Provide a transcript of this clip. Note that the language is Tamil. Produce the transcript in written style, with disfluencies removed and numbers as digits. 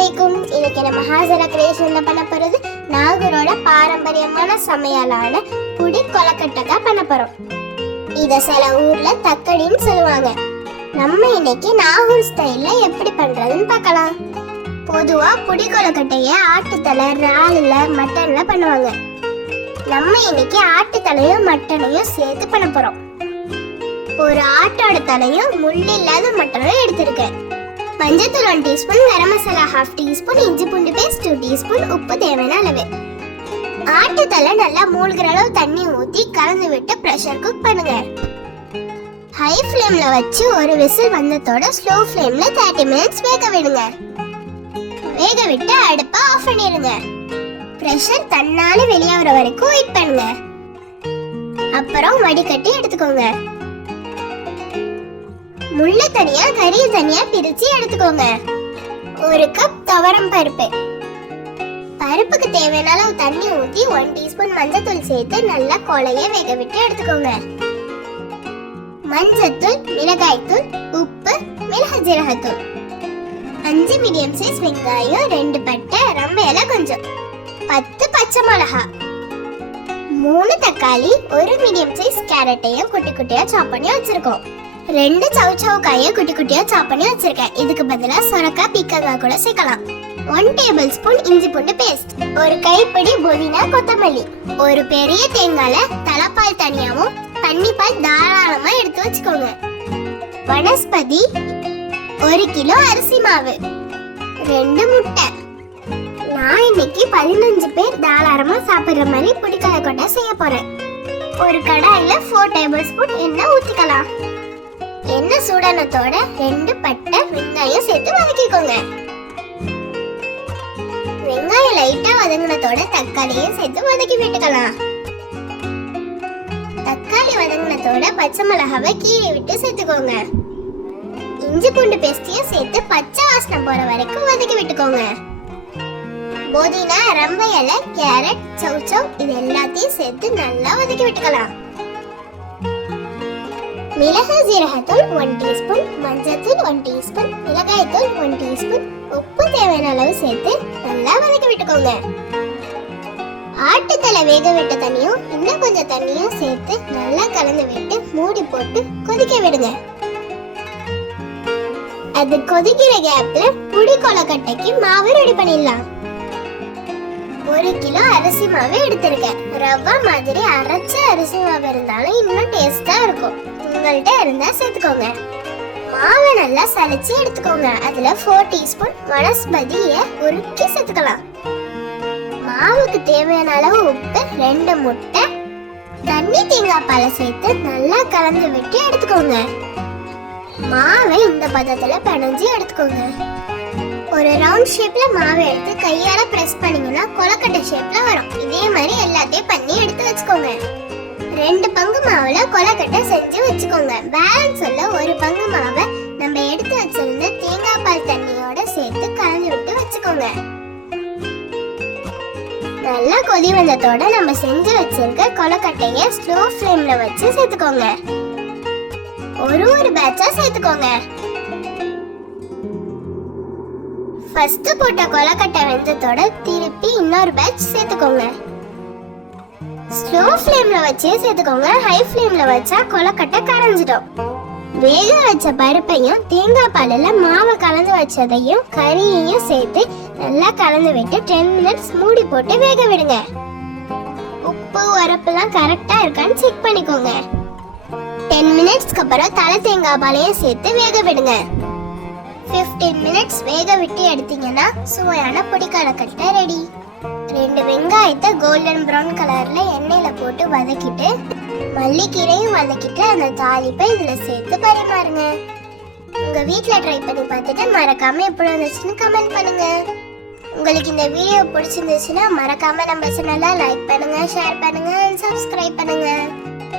அலைக்கும். இன்னைக்கு நம்ம ஹாசரா கிரியேஷன்ல பண்ண போறது நாகூரோட பாரம்பரியமான சமையலான புடி கொலக்கட்டை பண்ண போறோம். இத சில ஊர்ல தக்கடின்னு சொல்லுவாங்க. நம்ம இன்னைக்கு நாகூர் ஸ்டைல்ல எப்படி பண்றதுன்னு பார்க்கலாம். பொதுவா புடி கொலக்கட்டைய ஆட்டுத்தலை, இறால்ல, மட்டன்ல பண்ணுவாங்க. நம்ம இன்னைக்கு ஆட்டுத்தலையும் மட்டனையும் சேர்த்து பண்ண போறோம். ஒரு ஆட்டோட தலையும் முள்ளு இல்லாத மட்டனும் எடுத்திருக்கேன். மஞ்சத்தூள் 1 டீஸ்பூன், கரம் மசாலா 1/2 டீஸ்பூன், இஞ்சி பூண்டு பேஸ்ட் 2 டீஸ்பூன், உப்பு தேவையான அளவு. ஆட்டுத்தலை நல்லா மூழ்கிற அளவு தண்ணி ஊற்றி கலந்து விட்டு ப்ரெஷர் குக் பண்ணுங்க. ஹை ஃப்ளேம்ல வச்சு ஒரு விசில் வந்ததோட ஸ்லோ ஃப்ளேம்ல 30 மினிட்ஸ் வேக விடுங்க. வேக விட்டு அடுப்பை ஆஃப் பண்ணிடுங்க. ப்ரெஷர் தன்னால வெளியாகிற வரைக்கும் வெயிட் பண்ணுங்க. அப்புறம் வடிகட்டி எடுத்துக்கோங்க. முள்ளு தனியா, கறி தனியா பிரிச்சு எடுத்துக்கோங்க. 1 கப் துவரம் பருப்பு. பருப்புக்கு தேவையான அளவு தண்ணி ஊற்றி 1 டீஸ்பூன் மஞ்சத்தூள் சேர்த்து நல்லா கொலைய வேக விட்டு எடுத்துக்கோங்க. மஞ்சத்தூள், மிளகாய்த்தூள், உப்பு, மிளகு ஜீரகத்தூள், 5 மீடியம் சைஸ் வெங்காயம், 2 பட்டை, ரொம்ப இலை கொஞ்சம், 10 பச்சை மிளகா, 3 தக்காளி, 1 மீடியம் சைஸ் கேரட்டையும் குட்டி குட்டியா சாப் பண்ணி வச்சிருக்கோம். 2 சவுச்சவுக்காயை குட்டி குட்டியா சாப் பண்ணி வச்சிருக்கேன். இதுக்கு பதிலா சொரக்காய், பீக்கங்காய் கூட சேர்க்கலாம். 1 டேபிள் ஸ்பூன் இஞ்சி பூண்டு பேஸ்ட், 1 கைப்பிடி புதினா, கொத்தமல்லி, ஒரு பெரிய தேங்காயில தலைப்பால் தனியாவும் தண்ணிப்பால் தாராளமா எடுத்து வச்சுக்கோங்க. வனஸ்பதி, 1 கிலோ அரிசி மாவு, 2 முட்டை. நான் இன்னைக்கு 15 பேர் தாராளமா சாப்பிடுற மாதிரி புடி கொலக்கட்டை செய்ய போறேன். ஒரு கடாயில 4 டேபிள் ஸ்பூன் எண்ணெய் ஊத்திக்கலாம். எண்ணெய் சூடானதோட 2 பட்டை, வெங்காயம் சேர்த்து வதக்கிக்கோங்க. வெங்காயம் லைட்டா வதங்கினதோட தக்காளியும் சேர்த்து வதக்கி விட்டுக்கலாம். தக்காளி வதங்கினதோட பச்சை மிளகாவை கீறி விட்டு சேர்த்துக்கோங்க. இஞ்சி பூண்டு பேஸ்டையும் சேர்த்து பச்சை வாசனை போற வரைக்கும் வதக்கி விட்டுக்கோங்க. புதினா, ரொம்ப இலை, கேரட், சௌச்சௌ இது எல்லாத்தையும் சேர்த்து நல்லா வதக்கி விட்டுக்கலாம். மிளகு ஜீரகத்தூள் 1 டீஸ்பூன், மஞ்சத்தூள் 1 டீஸ்பூன், மிளகாய்த்தூள் 1 டீஸ்பூன், உப்பு தேவையான அளவு சேர்த்து நல்லா வதக்கி விட்டுக்கோங்க. ஆட்டுத்தலை வேக விட்ட தண்ணியும் இன்னும் கொஞ்சம் தண்ணியும் சேர்த்து நல்லா கலந்து விட்டு மூடி போட்டு கொதிக்க விடுங்க. அது கொதிக்கிற கேப்ல புடி கொலக்கட்டைக்கு மாவு ரெடி பண்ணிடலாம். 1 கிலோ அரிசி மாவு எடுத்திருக்கேன். ரவா மாதிரி அரைச்ச அரிசி மாவு இருந்தாலும் இன்னும் டேஸ்டா இருக்கும். உங்கள்கிட்ட இருந்தா சேர்த்துக்கோங்க. மாவை நல்லா சலிச்சு எடுத்துக்கோங்க. அதுல 4 டீஸ்பூன் வனஸ்பதியை உருக்கி சேர்த்துக்கலாம். மாவுக்கு தேவையான அளவு உப்பு, 2 முட்டை, தண்ணி, தேங்காய் பாலை சேர்த்து நல்லா கலந்து விட்டு எடுத்துக்கோங்க. மாவை இந்த பதத்துல பிணைஞ்சு எடுத்துக்கோங்க. ஒரு ரவுண்ட் ஷேப்ல மாவை எடுத்து கையால பிரஸ் பண்ணீங்கன்னா கொலக்கட்டை ஷேப்ல வரும். இதே மாதிரி எல்லாத்தையும் பண்ணி எடுத்து வச்சுக்கோங்க. 2 பங்கு மாவுல கொலக்கட்டை செஞ்சு வச்சுக்கோங்க. பேலன்ஸ் உள்ள 1 பங்கு மாவை நம்ம எடுத்து வச்சிருந்த தேங்காய் பால் தண்ணியோட சேர்த்து கலந்து விட்டு வச்சுக்கோங்க. நல்லா கொதி வந்ததோட நம்ம செஞ்சு வச்சிருக்க கொலக்கட்டைய ஸ்லோ ஃப்ளேம்ல வச்சு சேர்த்துக்கோங்க. ஒரு பேட்சா சேர்த்துக்கோங்க. ஃபர்ஸ்ட் போட்ட கொலக்கட்டை வெந்ததோட திருப்பி இன்னொரு பேட்ச் சேர்த்துக்கோங்க. ஸ்லோ ஃப்ளேம்ல வச்சே சேர்த்துக்கோங்க. ஹை ஃப்ளேம்ல வச்சா கொலக்கட்டை கரைஞ்சிடும். வேக வச்ச பருப்பையும் தேங்காய் பாலில் மாவை கலந்து வச்சதையும் கறியையும் சேர்த்து நல்லா கலந்து விட்டு 10 மினிட்ஸ் மூடி போட்டு வேக விடுங்க. உப்பு, உரப்புலாம் கரெக்டா இருக்கான்னு செக் பண்ணிக்கோங்க. 10 மினிட்ஸ்க்கு அப்புறம் தலை தேங்காய் பாலையும் சேர்த்து வேக விடுங்க. 15 மினிட்ஸ் வேக விட்டு எடுத்தீங்கன்னா சுவையான புடி கொலக்கட்டை ரெடி. 2 வெங்காயத்தை கோல்டன் ப்ரௌன் கலர்ல எண்ணெயில போட்டு வதக்கிட்டு மல்லிக்கீரையும் வதக்கிட்டு அந்த தாளிப்பை இதுல சேர்த்து பரிமாறுங்க. உங்க வீட்ல ட்ரை பண்ணி பார்த்துட்டு மறக்காம எப்படி வந்துச்சுன்னு கமெண்ட் பண்ணுங்க. உங்களுக்கு இந்த வீடியோ பிடிச்சிருந்துச்சுன்னா மறக்காம நம்ம சேனலை லைக் பண்ணுங்க, ஷேர் பண்ணுங்க, சப்ஸ்கிரைப் பண்ணுங்க.